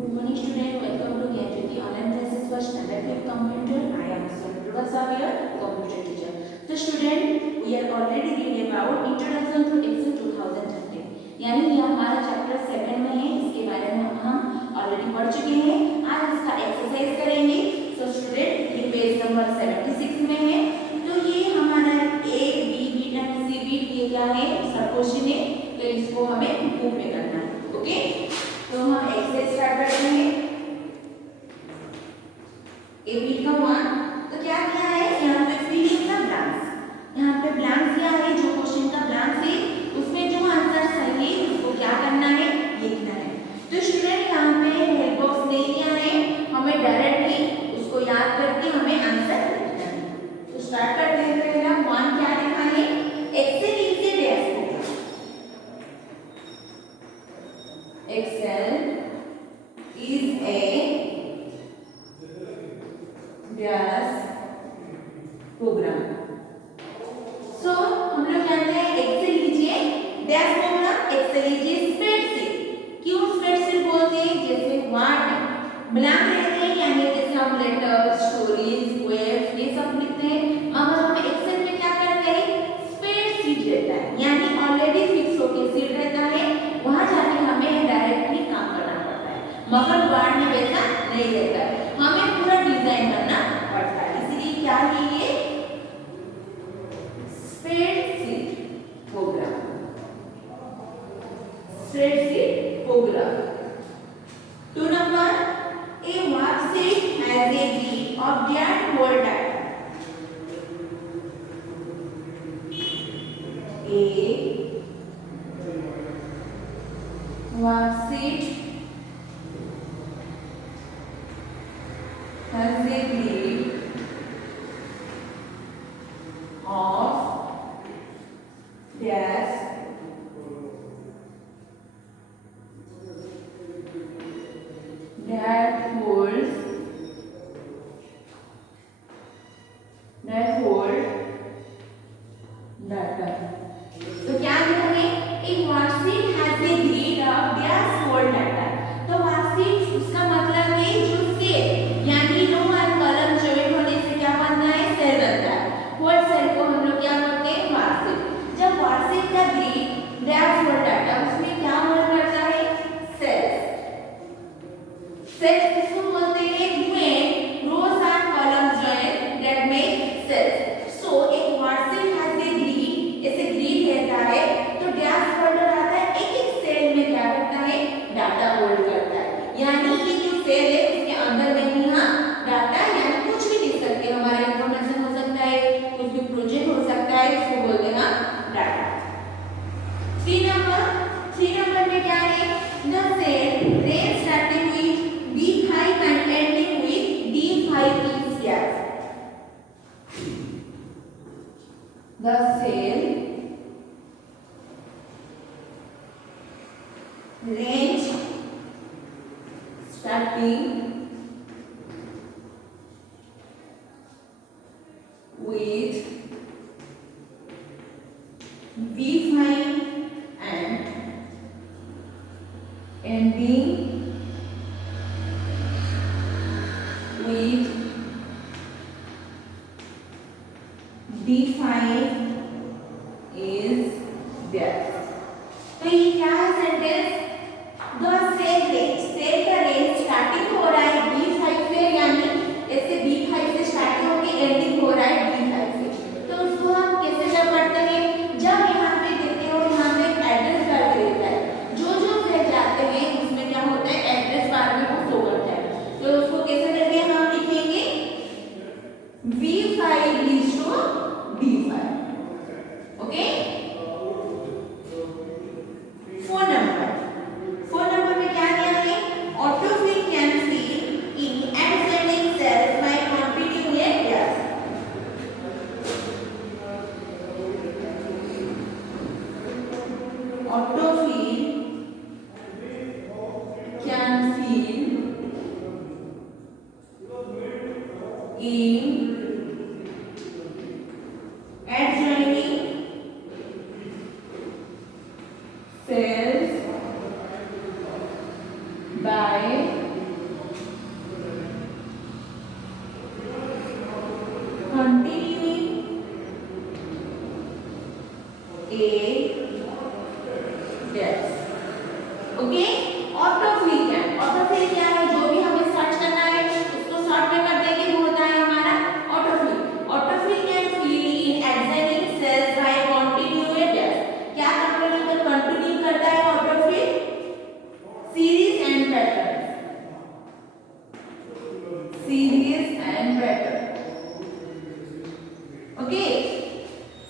Good morning student, welcome to Gyanjyoti online classes for standard 5 computer. I am Surabhi Xavier, computer teacher. So student, we are already reading about introduction to Excel 2013. यानी ये हमारा चैप्टर 7 में है, इसके बारे में हम ऑलरेडी पढ़ चुके हैं। आज इसका एक्सरसाइज करेंगे। सो स्टूडेंट ये पेज नंबर 76 में है। तो ये हमारा A B B and C B ये क्या है, सब क्वेश्चन है, तो इसको हमें बुक में करना है। ओके, तो हम एक्सरसाइज स्टार्ट करते हैं। ए बी का 1, तो क्या किया है, यहाँ पे फिल इन द ब्लैंक्स, यहाँ पे ब्लैंक्स दिया है, जो क्वेश्चन का ब्लैंक्स है उसमें जो आंसर सही है उसको क्या करना है, लिखना है। तो स्टूडेंट यहाँ पे हेल्प बॉक्स नहीं दिया है, हमें डायरेक्टली उसको याद करके हमें आंसर लिखना है। तो स्टार्ट करते हैं। पहला 1 क्या लिखा है, Excel is a dashboard. Excel is a dash program. So हम लोग जानते हैं एक्सेल लीजिए डैश प्रोग्राम, एक्सेल लीजिए स्प्रेडशीट। क्यों स्प्रेडशीट बोलते हैं, जैसे वर्ड ब्लैंक रहते हैं, यानी जैसे हम लेटर, स्टोरीज, वेब्स ये सब लिखते हैं, मगर हम एक्सेल में क्या करते हैं, स्प्रेडशीट रहता है, यानी ऑलरेडी फिक्स होके सीट रहता है, वहां जाके हमें डायरेक्टली काम करना पड़ता है, मगर वर्ड में वैसा नहीं रहता है, हमें पूरा डिजाइन करना पड़ता है। इसलिए क्या है ये spreadsheet programme, spreadsheet programme. 2 number, a worksheet has a grid of that whole data. A worksheet has a grid of dash that holds data। तो क्या लिखा है, एक worksheet has a grid of dash hold data। तो वर्कशीट उसका मतलब है जो सेल, यानी रो और कॉलम जॉइन होने से क्या बनता है, सेल बनता है। होल सेल को हम लोग क्या बोलते हैं, वर्कशीट। जब वर्कशीट का ग्रिड dash hold data, उसमें क्या होल्ड करता है, सेल्स। सेल्स किसको बोलते हैं, when rows and columns join that make cells। so एक वर्कशीट हैज ए ग्रिड, ऐसे ग्रिड रहता है, तो डैश होल्डर आता है, एक एक सेल में क्या करता है, डाटा होल्ड करता है, यानी ये जो सेल है उसके अंदर में ही हाँ डाटा, यानी कुछ भी लिख सकते हैं, हमारा इंफॉर्मेशन हो सकता है, कुछ भी प्रोजेक्ट हो सकता है, इसको बोलते हैं डाटा। 3 नंबर में क्या है, the cell range starting with B5 and ending with D5 is gas। The cell range starting with B5 and ending with D5 is death। तो ये क्या है sentence, the cell range, cell का रेंज स्टार्टिंग हो रहा है B5 से, यानी ऐसे B5 से स्टार्टिंग होके एंडिंग हो रहा है D5 से। तो उसको हम कैसे जब पढ़ते हैं, जब यहाँ पे देखते हो यहाँ पे एड्रेस बार रहता है, जो जो सेल जाते हैं उसमें क्या होता है, एड्रेस बार में वो शो करता है। तो उसको कैसे करके हम लिखेंगे, V5 is to D5। Okay, 4 नंबर में क्या दिया है, autofill can fill in adjoining cells by completing a dash. Autofill can fill in adjoining cells by okay. Autofill क्या है, जो भी हमें सर्च करना है उसको सर्च में कर देंगे, वो होता है हमारा autofill. Autofill can fill in एक्सोनिक सेल्स बाय कंटिन्यूएटर्स। क्या कंटिन्यू करता है autofill? Series and pattern, series and pattern. Okay,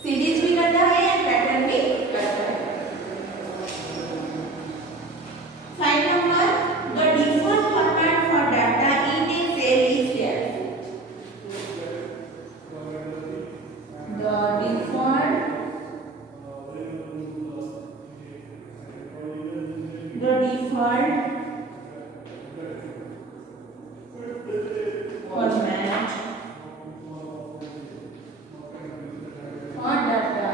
series भी करता है एंड पैटर्न भी करता है। Find number, the default format for data in a cell is there. The default format for data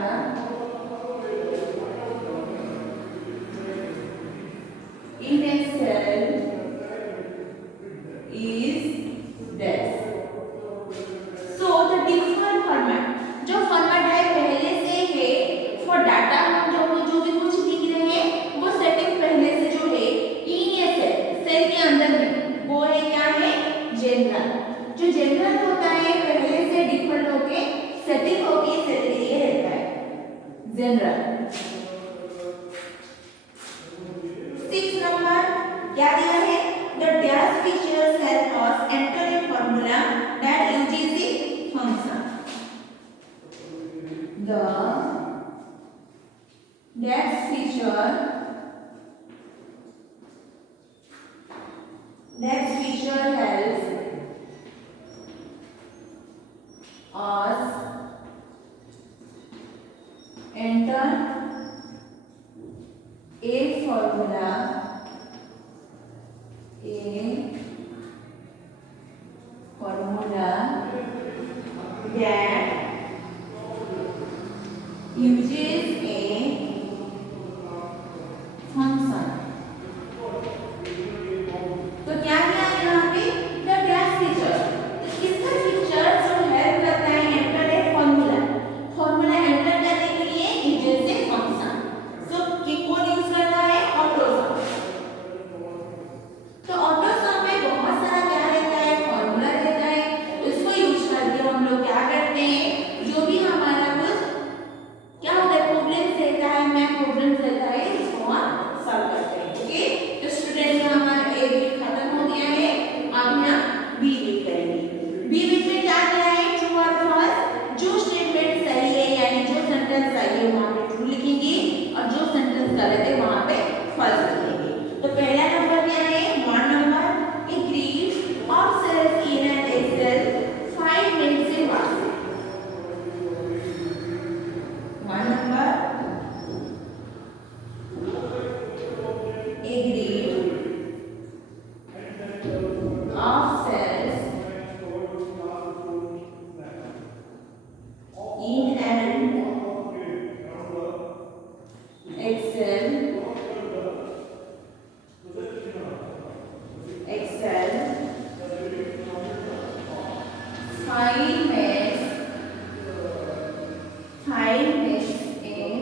in a cell is this. So the default format, जो फॉर्मेट है पहले से है फॉर डाटा, हम जो भी कुछ लिख रहे हैं वो सेटिंग पहले से जो है इन ए सेल के अंदर में, वो है क्या है? जनरल। जो जनरल होता है पहले से डिफॉल्ट होके सेटिंग होके सेल के लिए रहता है जनरल। 6 नंबर क्या दिया है? The dash features help us enter a formula that uses the function. The dash feature helps us enter a formula that uses a function. तो क्या है यहाँ पे? The dash feature. तो किसका फीचर जो हेल्प करता है enter a formula, formula enter करने के लिए यूजेस ए फंक्शन। सो कौन यूज करता है? ऑटोसम। तो ऑटोसम में बहुत सारा क्या रहता है? फॉर्मूला रहता है। उसको यूज करके हम लोग क्या करते हैं, जो भी हमारा कुछ क्या होता है प्रॉब्लम्स रहता है, मैथ प्रॉब्लम्स रहता है, उसको हम सॉल्व करते हैं। ओके, तो स्टूडेंट का हमारा ए बिट खत्म हो गया है। अब हम बी बिट करेंगे। बी बिट में क्या दिया है? ट्रू और फॉल्स। जो स्टेटमेंट सही है यानी जो सेंटेंस सही है वहां पे ट्रू लिखेंगे और जो सेंटेंस गलत है वहां पे फॉल्स लिखेंगे। तो पहला नंबर क्या है? 1 number, a grid of cells in an Excel 5 minutes से वास्ट। 1 number, a grid of cells in an Excel 5 minutes in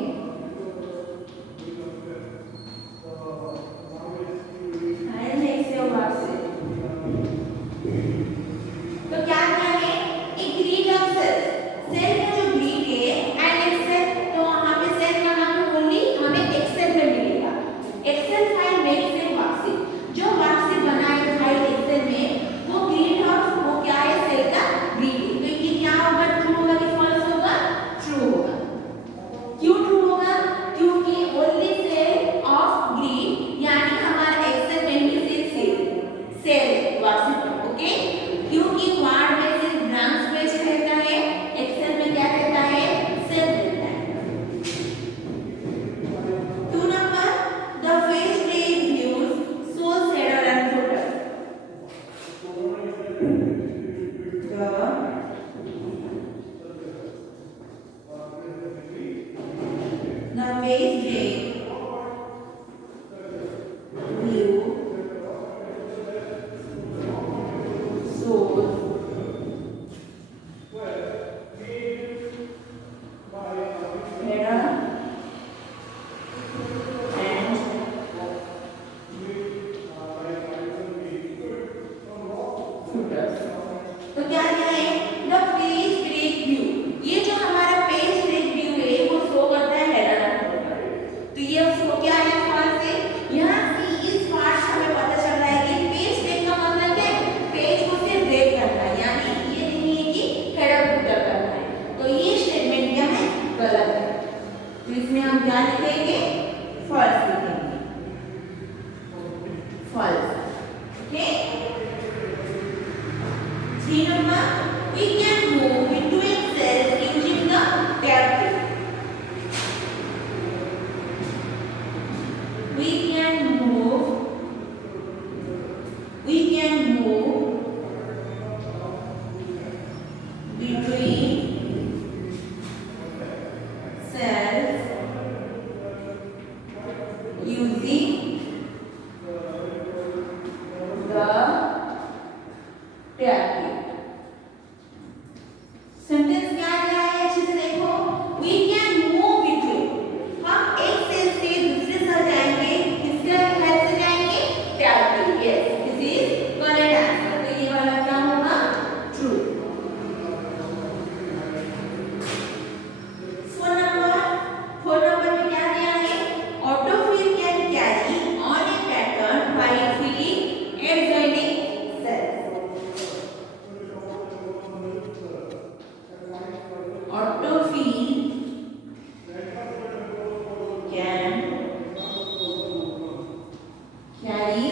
carry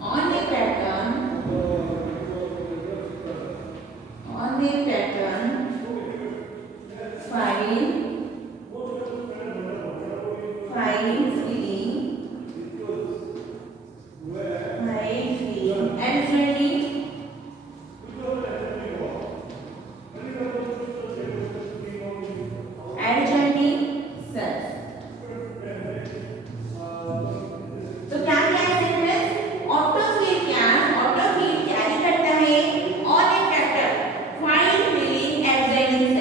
on a pattern fine feeling and journey sense. तो क्या क्या है सेंटेंस? ऑटोफिल कैरी करता है और एक factor fine feeling adrenaline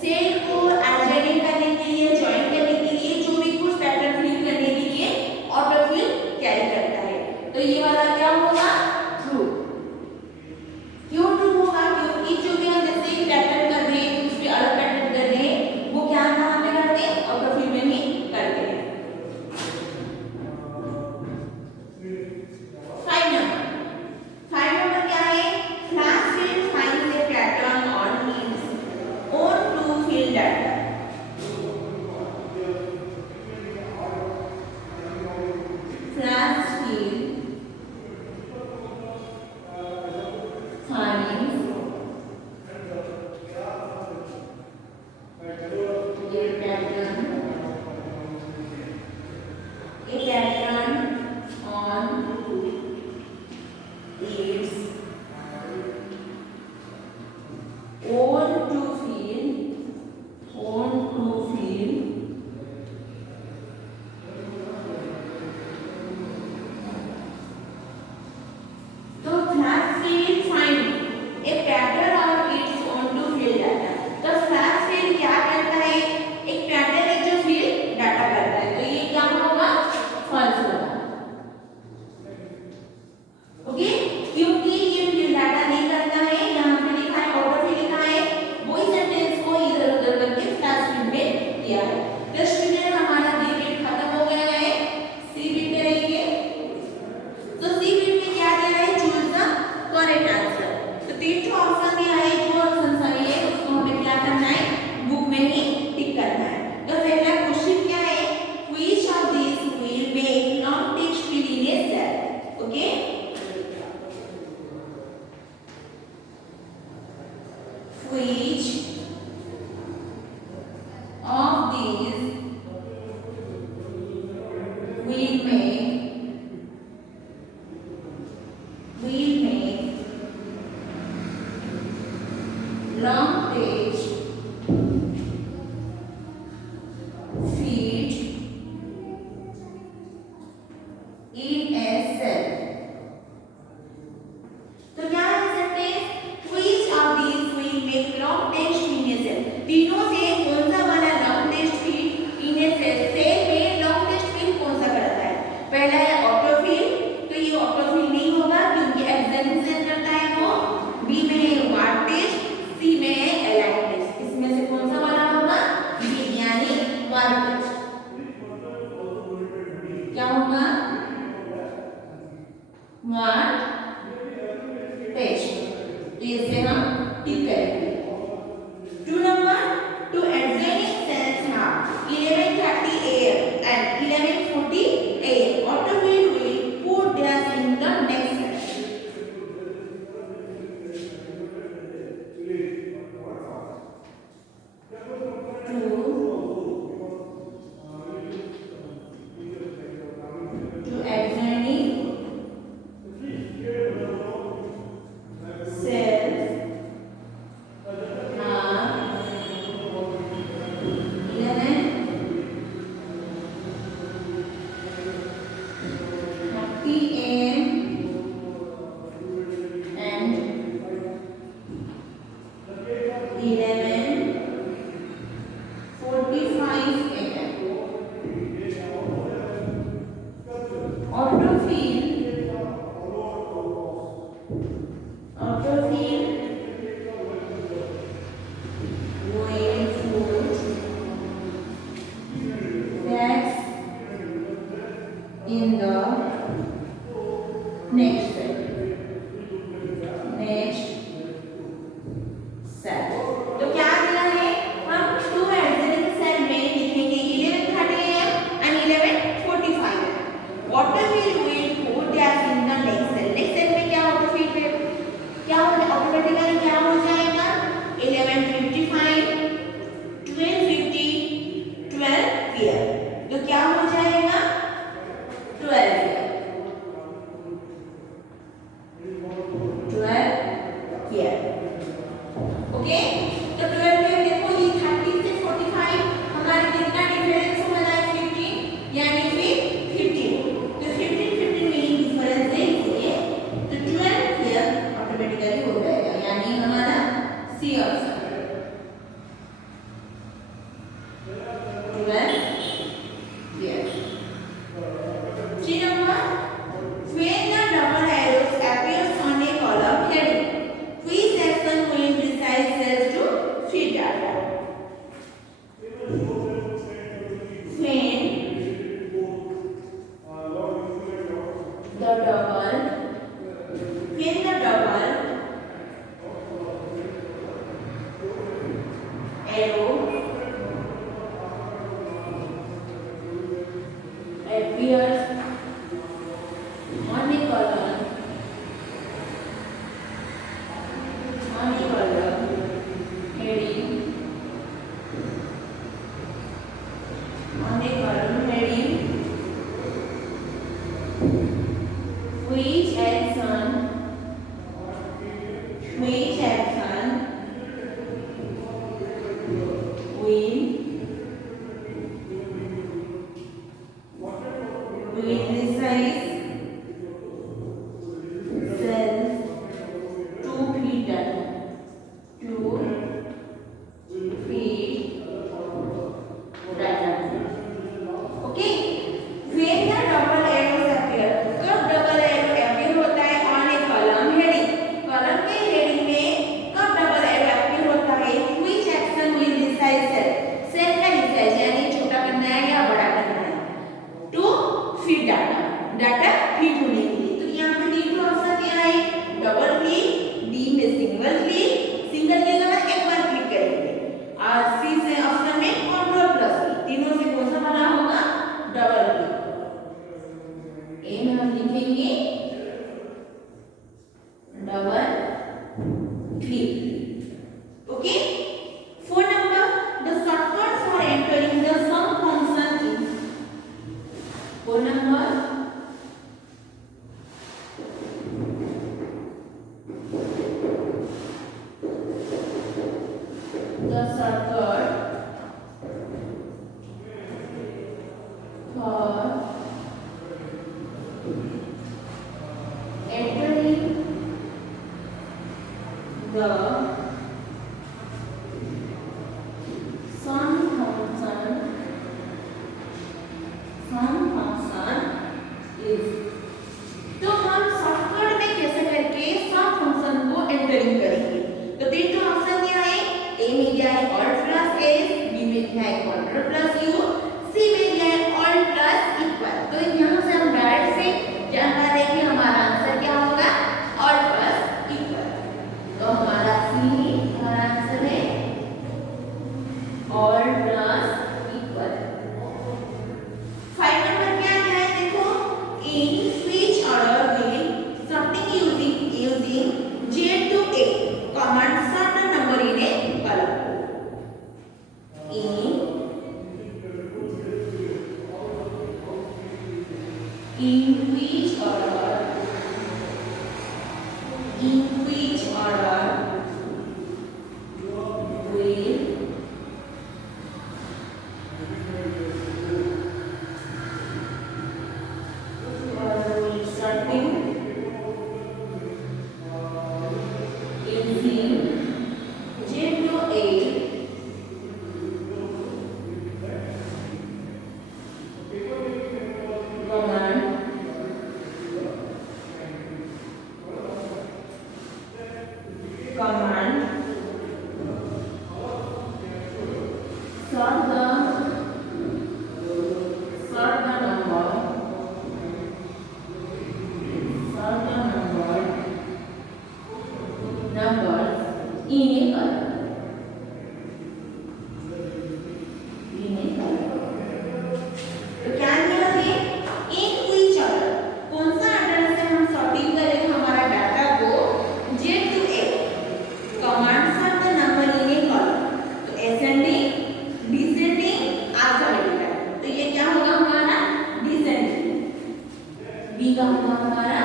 cell को एड्रेनलिन करने के लिए जॉइन करने के लिए जो भी कुछ पैटर्न फील करने के लिए ऑटोफिल कैरी करता है। तो ये वाला क्या होगा? ट्रू। क्यों ट्रू होगा? क्योंकि जो भी हम जैसे पैटर्न कर रहे हैं कुछ भी अलग पैटर्न कर रहे हैं वो क्या कहाँ पे करते हैं? ऑटोफिल में ही करते हैं। फाइव नंबर क्या है? Class fill finds a pattern on heels और to fill data. Class fill finds a pattern on its own to feel तो class field find a pattern on its own to fill data। तो class field क्या करता है? एक पैटर्न एक जो fill data करता है। तो ये क्या होगा? फॉल्स होगा। ओके, क्योंकि ये fill डाटा नहीं करता है। यहाँ पे लिखा है ऑटोफिल लिखा है, वही सेंटेंस को इधर उधर करके क्लास field में दिया है। तो स्टूडेंट हमारा बी बिट खत्म हो गया है, सी बिट करेंगे। तो सी बिट में क्या दिया है? Choose the correct answer. तो तीन ऑप्शन दिया है, जो ऑप्शन सही है उसको हमें क्या करना है? बुक में ही टिक करना है। तो पहला क्वेश्चन क्या है? Which of this will make long text fill in a cell? Okay, which of these will make long text fit in a cell? तो क्या है sentence? Which of these will make long text in a cell? तीनों से कौन सा वाला long text fill in a cell? Cell में long text fill कौन सा करता है? पहला है ऑटोफिल, तो ये ऑटोफिल नहीं होगा क्योंकि एग्जामिन सेल करता है वो। बी में है वार्ड टेस्ट, सी में है एलाइन टेस्ट। इसमें से कौन सा वाला होगा? बी यानी वार्ड टेस्ट। क्या होगा? Wrap text. तो इसे हम टिक करेंगे। 2 number, two adjoining cells have 11:30 AM and 11:40 AM. Autofill will put theirs in the next cell. To adjoining cells have 11:30 AM and 11:45 AM. Autofill will put that's in the next cell. तो क्या दिया है? हम 2 adjoining cell में लिखेंगे 11:30 AM and 11:45 AM. What When the double arrows appears on a column heading, which action will decide cells to feed data? When the double arrow appears on a column heading which action will decide cells to feed data. Okay. When the double arrows appear, कब double arrow appear होता है on a column heading. column के heading में कब double arrow appear होता है? Which action will decide cell? cell का decide यानी छोटा करना है या बड़ा करना है? To feed data. data feed होने के लिए. तो यहाँ पे D को ऑप्शन दिया है. डबल क्लिक, D में सिंगल क्लिक. सिंगल क्लिक का एक बार क्लिक करेंगे. और C से ऑप्शन में कंट्रोल प्लस तीनों से कौन सा वाला होगा? Double click. ए में हम लिखेंगे double click. Okay. 4 number, the shortcut for entering the sum function is 4 number. The shortcut for entering the sum function is. तो हम शॉर्टकट में कैसे करके सम फंक्शन को एंटरिंग करेंगे? तो तीन ऑप्शन दिया है. ए में दिया है ऑल्ट प्लस एस, बी में दिया है कंट्रोल प्लस यू, सी में दिया है ऑल्ट प्लस इक्वल. तो यहाँ से हम डायरेक्ट से जान पा रहे हैं कि हमारा आंसर क्या होगा? Alt plus equal. तो हमारा सी हमारा आंसर है ऑल्ट प्लस इक्वल. 5 नंबर क्या है? देखो, in which order will sorting using J to A command sort the number in a column. In which order will sorting using J to A command sort the numbers in a column. तो क्या दिया है? इन which order, कौन सा ऑर्डर से हम सॉर्टिंग करेंगे हमारा डाटा को? J to A command sort the number in a column. तो ascending, descending, alphabetical. तो ये क्या होगा हमारा? descending. B का होगा हमारा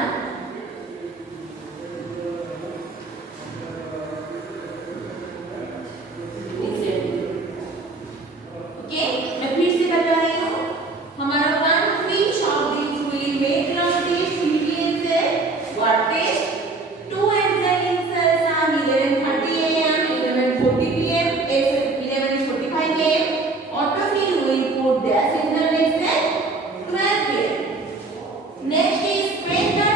Next is when the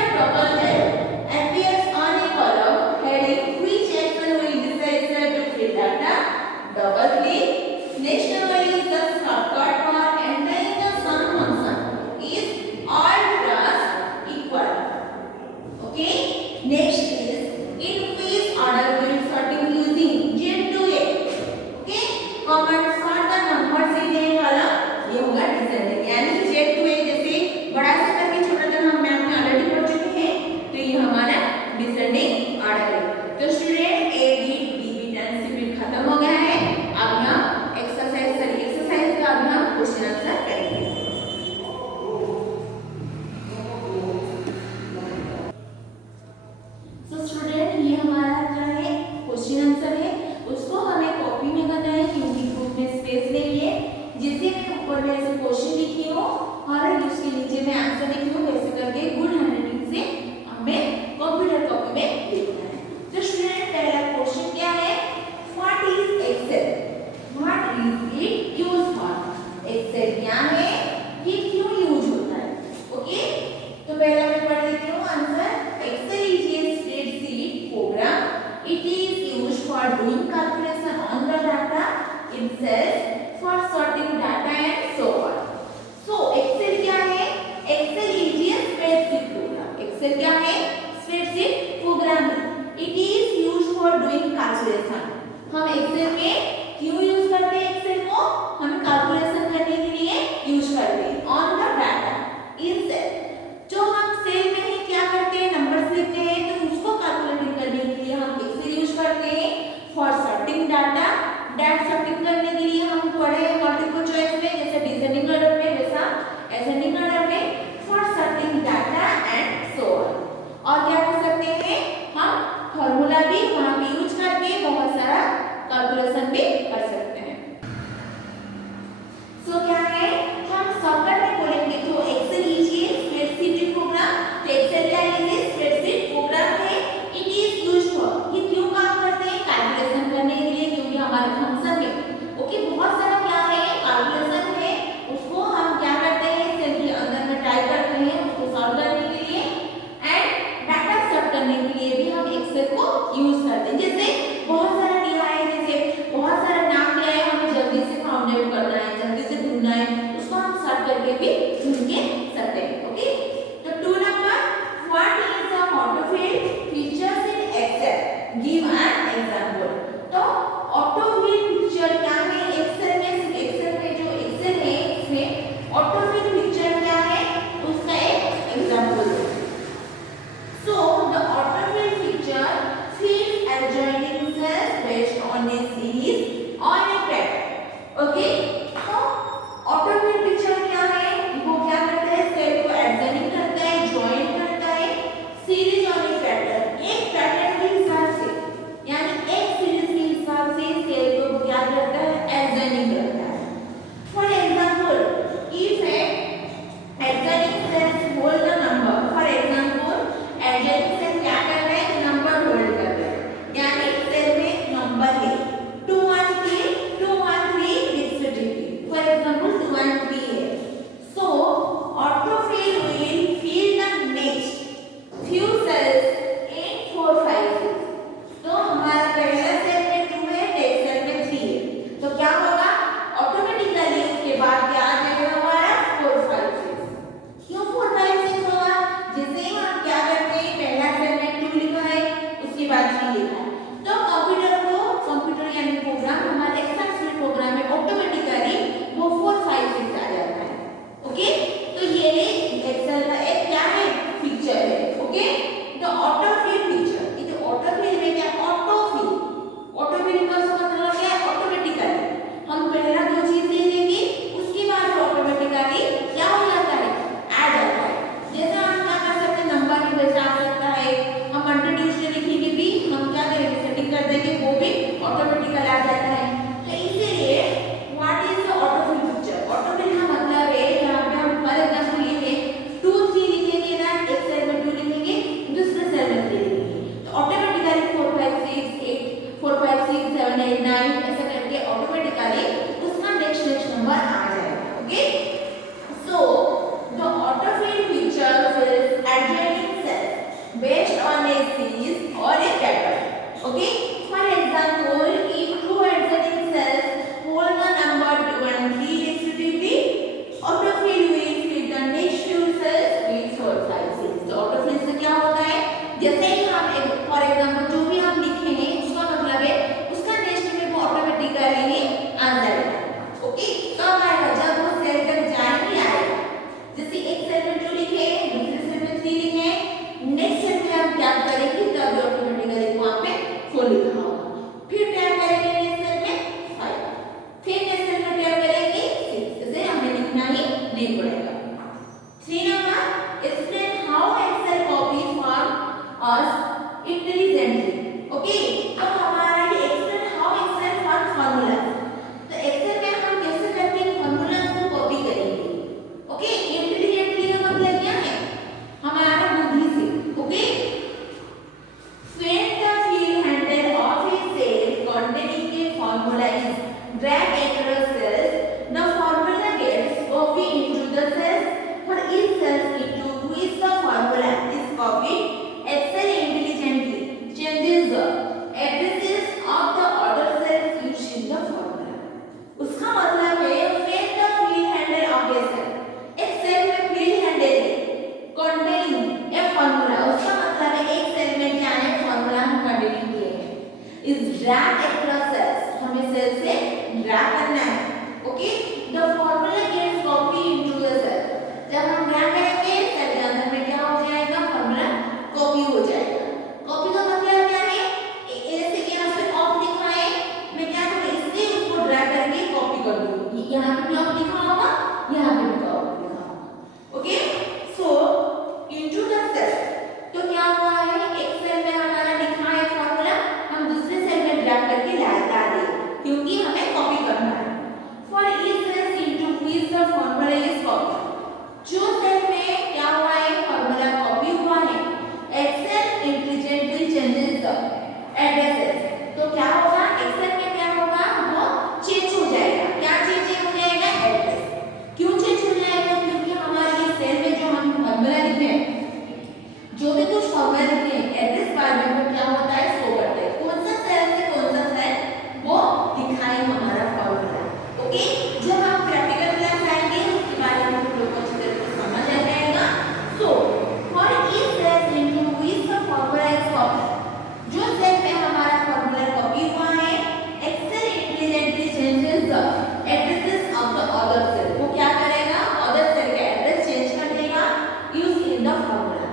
formula.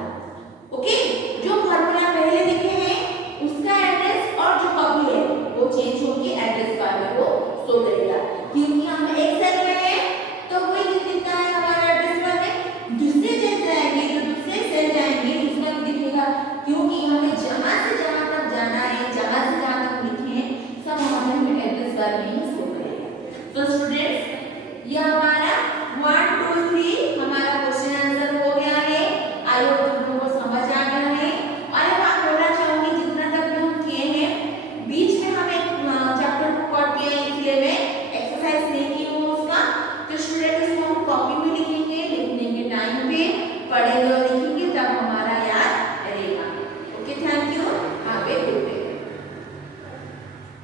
Okay, जो फार्मूला पहले लिखे हैं उसका एड्रेस और जो कॉपी है वो चेंज होके एड्रेस बार में वो शो करेगा, क्योंकि हम एक सेल में हैं तो वही दिखता है हमारा एड्रेस बार में। दूसरे सेल जाएंगे तो दूसरे सेल जाएंगे उसमें भी दिखेगा, क्योंकि हमें जहां से जहां तक जाना है, जहां से जहां तक लिखे हैं सब हमें एड्रेस बार में ही शो करेगा। तो स्टूडेंट्स ये हमारा 1 2 3 हमारा क्वेश्चन आंसर हो गया है। आई होप तुम लोगों को समझ आ गया है। और अब आप बोलना चाहूंगी जितना तक भी हम किए हैं बीच में हम एक चैप्टर को पढ़ के इसलिए मैं एक्सरसाइज नहीं की हूँ उसका, तो स्टूडेंट इसको हम कॉपी में लिखेंगे, लिखने के टाइम पे पढ़ेंगे और